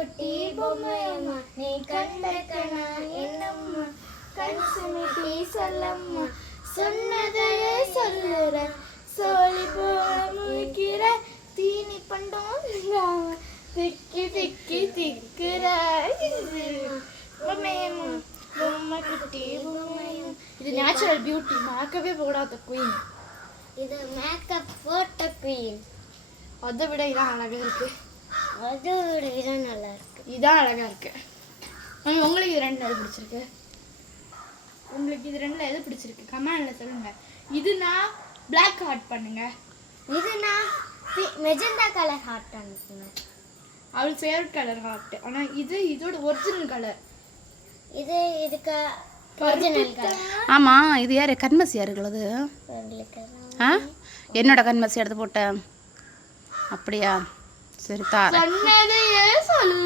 குட்டி பொம்மையம்மா நீ கண்ட கண்ணா என்னம்மா கண் சுமிட்டி சொல்லம்மா சொன்னதையே சொல்லுற சோழி போல முழிக்கிற தீனி பண்டம் திக்கி திக்கி திக்குற பொம்மையம்மா பொம்மை குட்டி பொம்மையம்மா. இது நேச்சுரல் பியூட்டி, மேக்கப்பே போடாத குயின். இது மேக்கப் போட்ட குயின். அதை விட இதான் அழகா இருக்கு. அதை விட இதான் நல்லா இருக்கு. இதான் அழகா இருக்கு. உங்களுக்கு இது ரெண்டுல எது பிடிச்சிருக்கு? உங்களுக்கு இது ரெண்டுல எது பிடிச்சிருக்கு கமெண்ட்ல சொல்லுங்க. இதுனா பிளாக் ஹார்ட் பண்ணுங்க. இதுனா மெஜெண்டா கலர் ஹார்ட் பண்ணுங்க. அவள் ஃபேவரட் கலர் ஹார்ட். ஆனா இது இதோட ஒரிஜினல் கலர். இது இதுக்கு ஒரிஜினல் கலர். ஆமா, இது யாரு கண்மசி யாருங்களது? என்னோட கண்மசி எடுத்து போட்டேன். அப்படியா? சரி, தாரேன். சொன்னதையே சொல்லு.